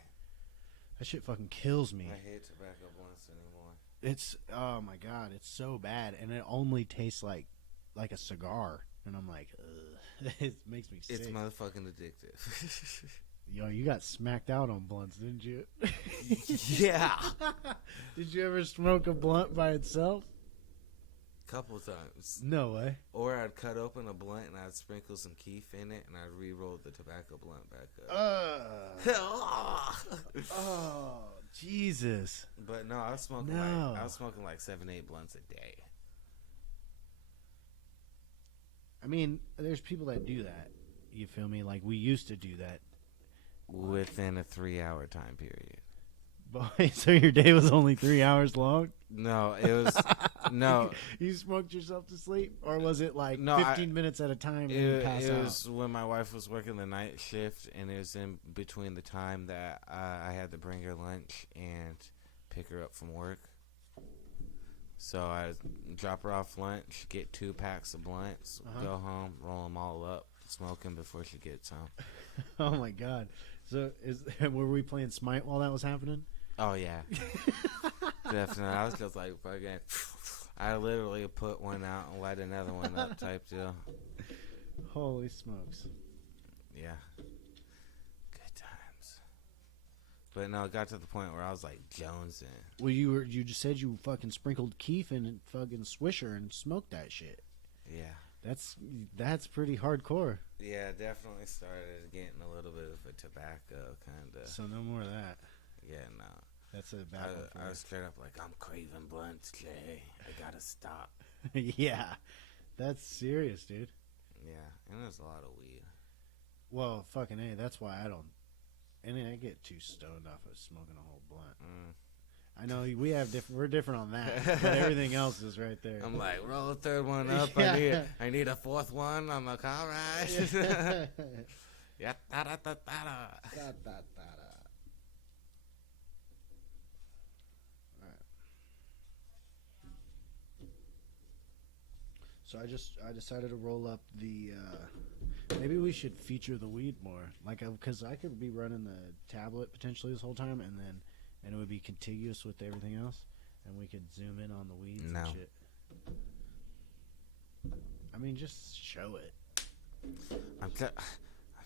That shit fucking kills me. I hate tobacco blunts anymore. It's, oh my god, it's so bad, and it only tastes like a cigar, and I'm like, ugh. It makes me sick. It's motherfucking addictive. Yo, you got smacked out on blunts, didn't you? Yeah. Did you ever smoke a blunt by itself? Couple times. No way. Or I'd cut open a blunt and I'd sprinkle some keef in it and I'd re-roll the tobacco blunt back up. Oh, Jesus. But no, I was smoking No. I was smoking like 7-8 blunts a day. I mean, there's people that do that. You feel me? Like, we used to do that. Within a 3-hour time period. Boy, so your day was only 3 hours long? No, it was no. You smoked yourself to sleep, or was it like No, 15 minutes at a time and you pass It out? was when my wife was working the night shift, and it was in between the time that I had to bring her lunch and pick her up from work. So I drop her off lunch, get 2 packs of blunts, go home, roll them all up, smoke them before she gets home. Oh my god! So were we playing Smite while that was happening? Oh yeah, definitely. I was just like fucking. I literally put one out and light another one up, type deal. Holy smokes! Yeah, good times. But no, it got to the point where I was like jonesing. Well, you just said you fucking sprinkled keef in fucking Swisher and smoked that shit. Yeah. That's pretty hardcore. Yeah, definitely started getting a little bit of a tobacco kind of. So no more of that. Yeah, no. That's a bad one for I me. was straight up like, I'm craving blunts, Jay. I gotta stop. Yeah, that's serious, dude. Yeah, and there's a lot of weed. Well, fucking A, that's why I don't. And I get too stoned off of smoking a whole blunt. I know we're different on that, but everything else is right there. I'm like, roll a third one up. Yeah. I need a fourth one. I'm like, all right. Yeah, da-da-da-da-da. Alright. So I decided to roll up the. Maybe we should feature the weed more, because I could be running the tablet potentially this whole time, and it would be contiguous with everything else, and we could zoom in on the weeds and shit. I mean, just show it. I'm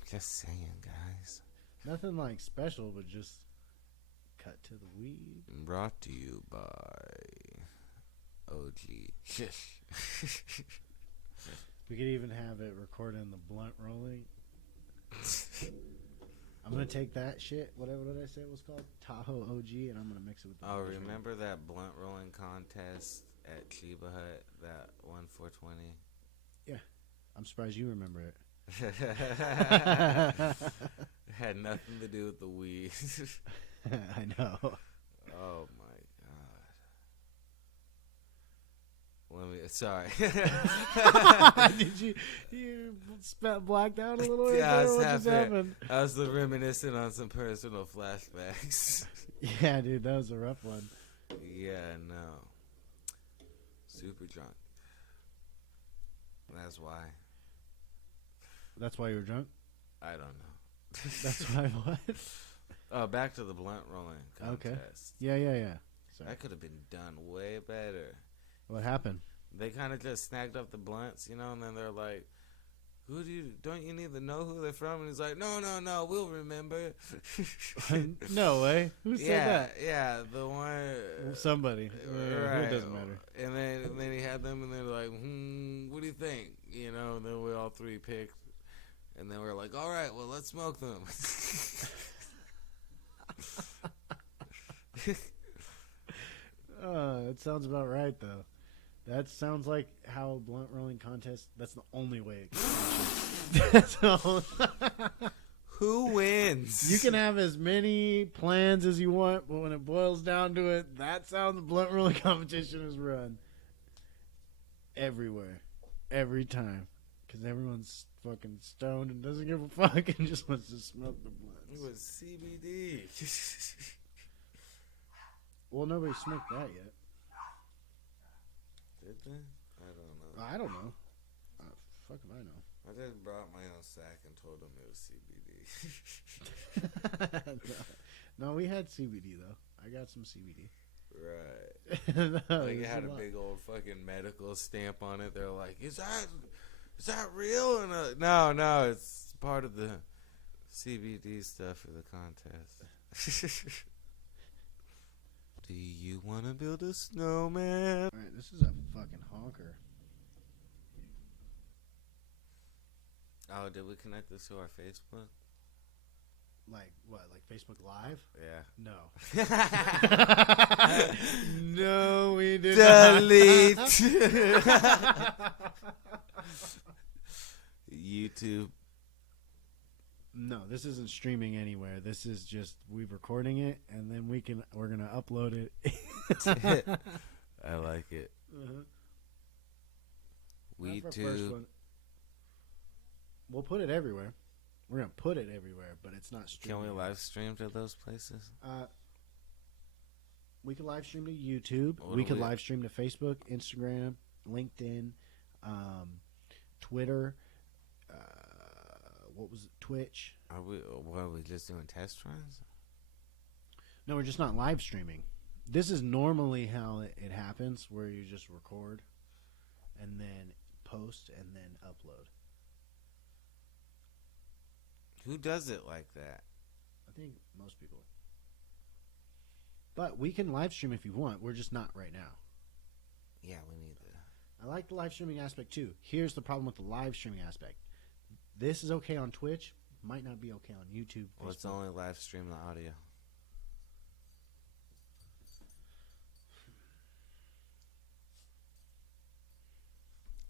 just saying, guys. Nothing like special, but just cut to the weed. Brought to you by OG. Shish. We could even have it recording the blunt rolling. I'm gonna take that shit, whatever did I say it was called? Tahoe OG, and I'm gonna mix it with the Oh, remember that blunt rolling contest at Chiba Hut, that 1/420? Yeah. I'm surprised you remember it. It had nothing to do with the weed. I know. Oh my god. Sorry. Did you blacked out a little bit? Yeah, What just happened? I was reminiscing on some personal flashbacks. Yeah, dude, that was a rough one. Yeah, no. Super drunk. That's why. That's why you were drunk? I don't know. That's why what? Oh, back to the blunt rolling contest. Okay. Yeah. Sorry. That could have been done way better. What happened? They kind of just snagged up the blunts, and then they're like, don't you need to know who they're from? And he's like, no, we'll remember. No way. Who said that? Yeah, the one. Somebody. Right. It doesn't matter. And then he had them, and they're like, what do you think? And then we all three picked. And then we're like, all right, well, let's smoke them. That sounds about right, though. That sounds like how blunt rolling contest. That's the only way it can function. That's the only- Who wins? You can have as many plans as you want, but when it boils down to it, that's how the blunt rolling competition is run. Everywhere. Every time. Because everyone's fucking stoned and doesn't give a fuck and just wants to smoke the blunts. It was CBD. Well, nobody smoked that yet. Did they? I don't know. I don't know. Fuck if I know. I just brought my own sack and told them it was CBD. No, we had CBD though. I got some CBD. Right. No, Like it had a big old fucking medical stamp on it. They're like, is that real? And no, it's part of the CBD stuff for the contest. Do you want to build a snowman? Alright, this is a fucking honker. Oh, did we connect this to our Facebook? Like what? Like Facebook Live? Yeah. No. No, we did Delete. YouTube. No, this isn't streaming anywhere. This is just we're recording it and then we're gonna upload it. I like it. We too. We'll put it everywhere. We're gonna put it everywhere, but it's not streaming. Can we live stream to those places? We could live stream to YouTube. What We do could we- live stream to Facebook, Instagram, LinkedIn, Twitter. What was it? Twitch? Are we just doing test runs? No, we're just not live streaming. This is normally how it happens, where you just record and then post and then upload. Who does it like that? I think most people. But we can live stream if you want. We're just not right now. Yeah, we need to. I like the live streaming aspect too. Here's the problem with the live streaming aspect. This is okay on Twitch, might not be okay on YouTube. Well, it's Facebook. only live stream the audio.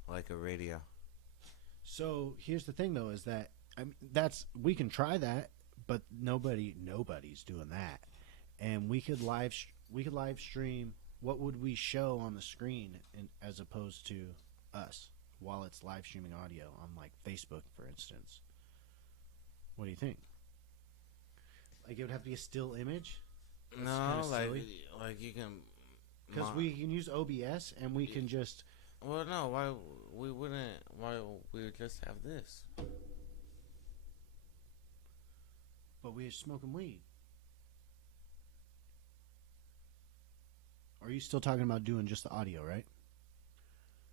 Like a radio. So here's the thing, though, is that we can try that, but nobody's doing that. And we could live stream. What would we show on the screen, as opposed to us, while it's live streaming audio on like Facebook, for instance? What do you think? Like, it would have to be a still image. That's No, kinda like silly. you can. Because we can use OBS and we can just. Well, no. Why we wouldn't? Why we would just have this? But we're smoking weed. Are you still talking about doing just the audio, right?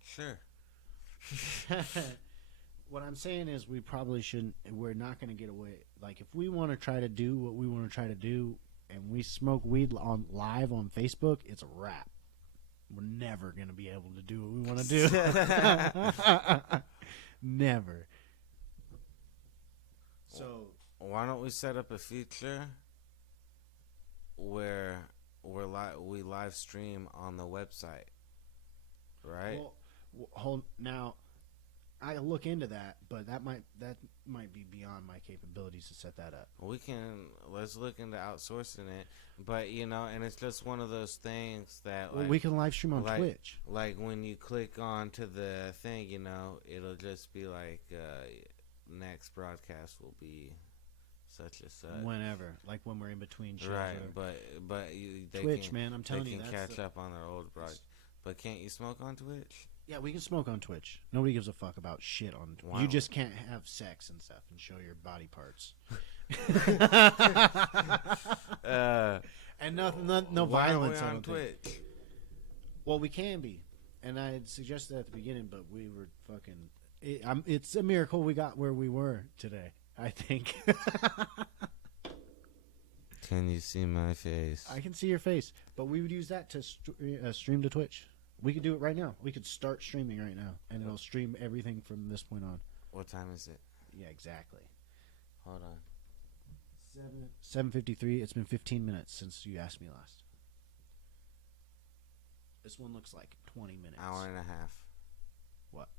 Sure. What I'm saying is we probably shouldn't. We're not going to get away. Like, if we want to try to do what we want to try to do, and we smoke weed on live on Facebook, it's a wrap. We're never going to be able to do what we want to do. Never. So Why don't we set up a feature where we live stream on the website, right? well, hold now. I look into that, but that might be beyond my capabilities to set that up. Let's look into outsourcing it, but and it's just one of those things that Well, we can live stream on like- Twitch. like when you click onto the thing, it'll just be like next broadcast will be such and such. Whenever, like when we're in between shows. Right, or- but they Twitch, can, man, I'm telling they you, can that's catch the- up on their old broadcast. But can't you smoke on Twitch? Yeah, we can smoke on Twitch. Nobody gives a fuck about shit on Twitch. Wow. You just can't have sex and stuff and show your body parts. And no why aren't we violence. I on don't think. Twitch. Well, we can be, and I had suggested at the beginning, but we were fucking. It's a miracle we got where we were today. I think. Can you see my face? I can see your face, but we would use that to stream to Twitch. We could do it right now. We could start streaming right now, and it'll stream everything from this point on. What time is it? Yeah, exactly. Hold on. 7:53. It's been 15 minutes since you asked me last. This one looks like 20 minutes. Hour and a half. What?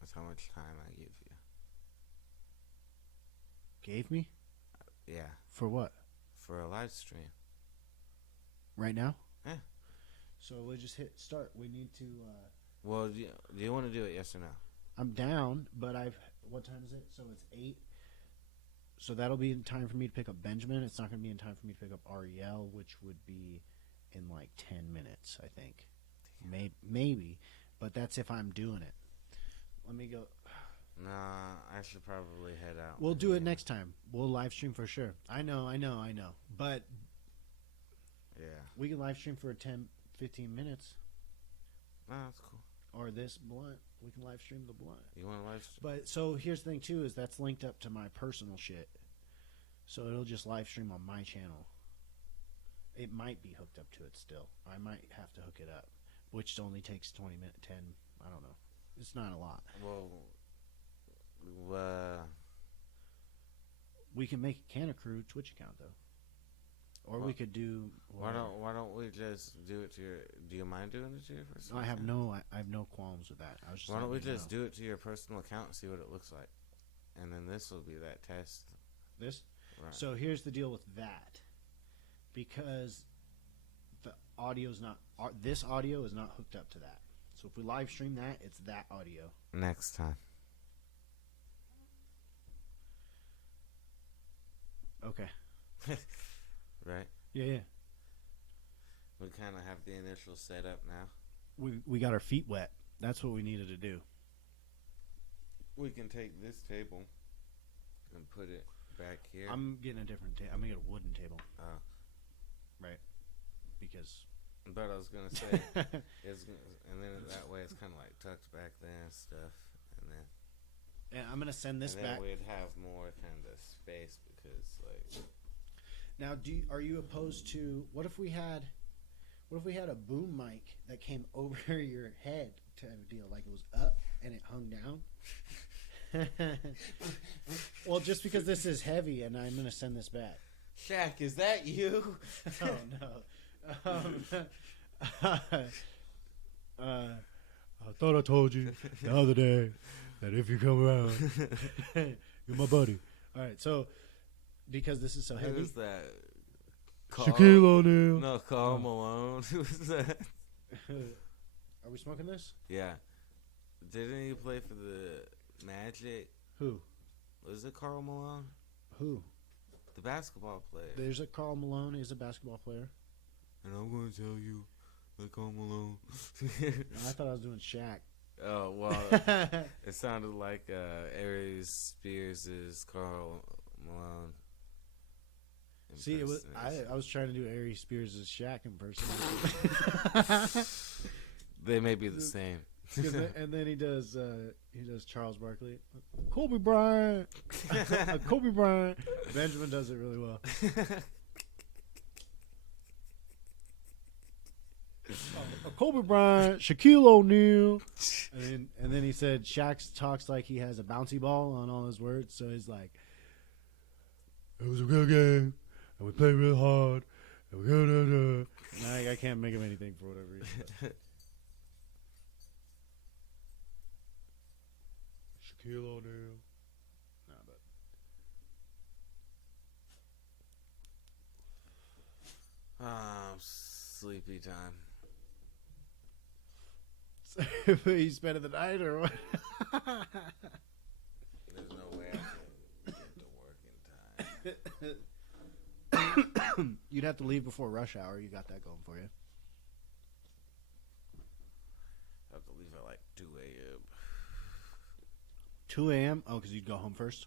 That's how much time I give you. Gave me? Yeah, For what? for a live stream. Right now? Yeah. So we'll just hit start. We need to. Well, do you want to do it? Yes or no? I'm down, but What time is it? So it's 8. So that'll be in time for me to pick up Benjamin. It's not going to be in time for me to pick up Ariel, which would be in like 10 minutes, I think. Maybe. But that's if I'm doing it. Let me go. Nah, I should probably head out. We'll do it next time. We'll live stream for sure. I know. But Yeah. we can live stream for 10, 15 minutes. Nah, that's cool. Or this blunt. We can live stream the blunt. You want to live stream? But so here's the thing too, is that's linked up to my personal shit. So it'll just live stream on my channel. It might be hooked up to it still. I might have to hook it up, which only takes 20 minutes, 10, I don't know. It's not a lot. Well, We can make a Kanna Krew Twitch account though. Or we Well, could do why don't we just do it to your? Do you mind doing it to your personal? I have account? no qualms with that. I was just Why don't we letting you just know. do it to your personal account and see what it looks like, and then this will be that test. This? Right. So here's the deal with that. Because the audio's not this audio is not hooked up to that. So if we live stream that, it's that audio. Next time. Okay. Right. Yeah. We kind of have the initial setup now. We got our feet wet. That's what we needed to do. We can take this table and put it back here. I'm getting a different table. I'm gonna get a wooden table. Oh. Right. Because. But I was gonna say, and then that way it's kind of like tucked back there and stuff, and then. And I'm gonna send this and then back. we'd have more kind of space because like. Now, are you opposed to what if we had a boom mic that came over your head type of deal, like it was up and it hung down? Well, just because this is heavy, and I'm gonna send this back. Shaq, is that you? Oh no. I thought I told you the other day that if you come around, you're my buddy. All right, so because this is so heavy. Who's that? Shaquille O'Neal. No, Karl Malone. Who's that? Are we smoking this? Yeah. Didn't he play for the Magic? Who? Was it Karl Malone? Who? The basketball player. There's a Karl Malone. He's a basketball player. And I'm going to tell you, like Karl Malone. I thought I was doing Shaq. Oh, well, it sounded like Aries Spears' Karl Malone. See, it was I was trying to do Aries Spears' Shaq impersonation. They may be the same. And then he does Charles Barkley, Kobe Bryant, Kobe Bryant. Benjamin does it really well. Kobe Bryant, Shaquille O'Neal, and then he said Shaq talks like he has a bouncy ball on all his words, so he's like, "It was a good game, and we played real hard, and we good." I can't make him anything for whatever reason. Shaquille O'Neal. Nah, but sleepy time. You spending the night or what? There's no way I can get to work in time. You'd have to leave before rush hour. You got that going for you. I have to leave at like 2 a.m. 2 a.m.? Oh, because you'd go home first?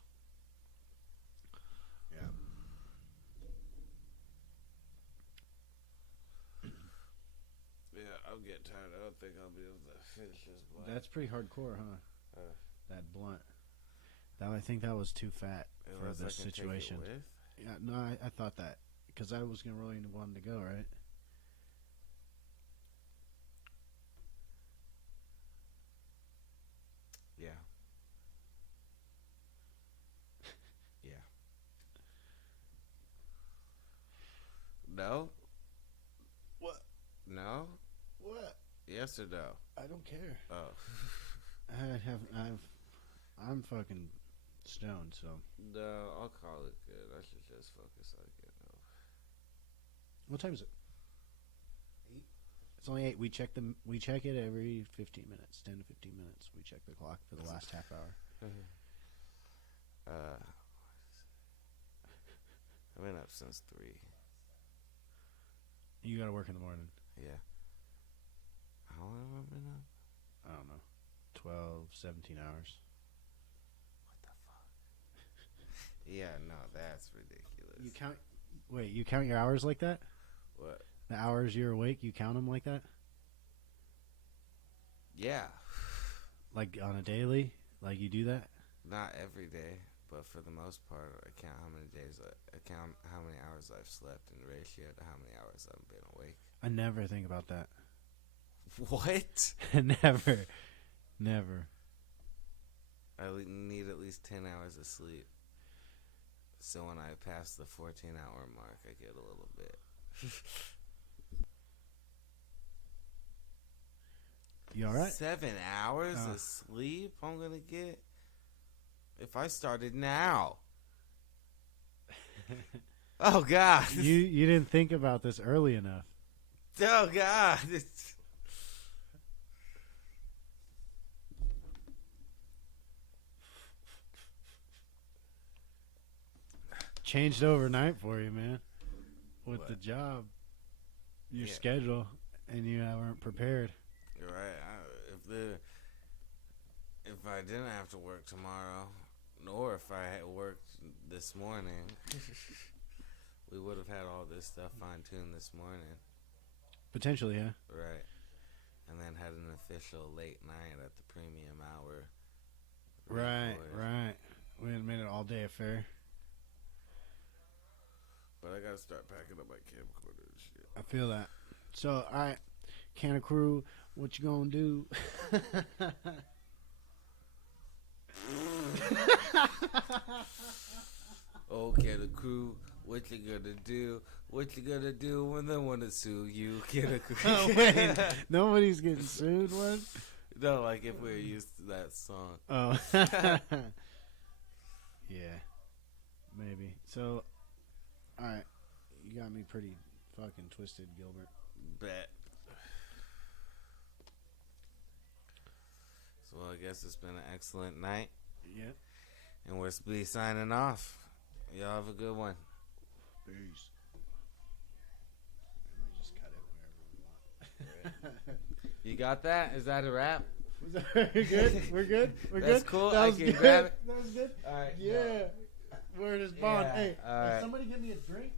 Yeah. Yeah, I'll get tired. I don't think I'll be able to finish this blunt. That's pretty hardcore, huh? That blunt. I think that was too fat for this situation. Yeah, no, I thought that because I was gonna really want to go, right? Yeah. Yeah. No? What? No? What? Yes or no? I don't care. Oh. I'm fucking stoned, so. No, I'll call it good. I should just focus on getting over. What time is it? 8. It's only 8. We check it every 15 minutes, 10 to 15 minutes. We check the clock for the last half hour. I've been up since 3. You gotta work in the morning. Yeah. How long have I been up? I don't know. 12, 17 hours. What the fuck? Yeah, no, that's ridiculous. You count your hours like that? What? The hours you're awake, you count them like that? Yeah. Like on a daily? Like you do that? Not every day, but for the most part, I count how many days, I count how many hours I've slept in ratio to how many hours I've been awake. I never think about that. What? Never. I need at least 10 hours of sleep. So when I pass the 14-hour mark, I get a little bit. You all right? 7 hours of sleep I'm going to get? If I started now. Oh, God. You didn't think about this early enough. Oh, God. Changed overnight for you, man. With What? the job. your Yeah. schedule and you weren't prepared. You're right. If I didn't have to work tomorrow, nor if I had worked this morning, we would have had all this stuff fine-tuned this morning. Potentially, yeah. Right. And then had an official late night at the premium hour. Right, record. right. We hadn't made it all day affair. But I gotta start packing up my camcorder and shit. I feel that. So, all right, Kanna Krew, what you gonna do? Okay, the crew, what you gonna do? What you gonna do when they wanna sue you? Kanna Krew. Oh, wait, nobody's getting sued, what? No, like if we're used to that song. Oh. Yeah, maybe. So, all right, you got me pretty fucking twisted, Gilbert. Bet. So I guess it's been an excellent night. Yep. And we'll be signing off. Y'all have a good one. Peace. We might just cut it wherever we want. You got that? Is that a wrap? We're good? We're good? We're That's good? cool. That I was can good. grab it. That was good? All right. Yeah. Word is bond. Yeah, Hey, all right. somebody give me a drink?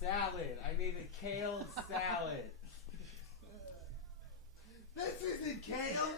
Salad. I need a kale salad. This isn't kale.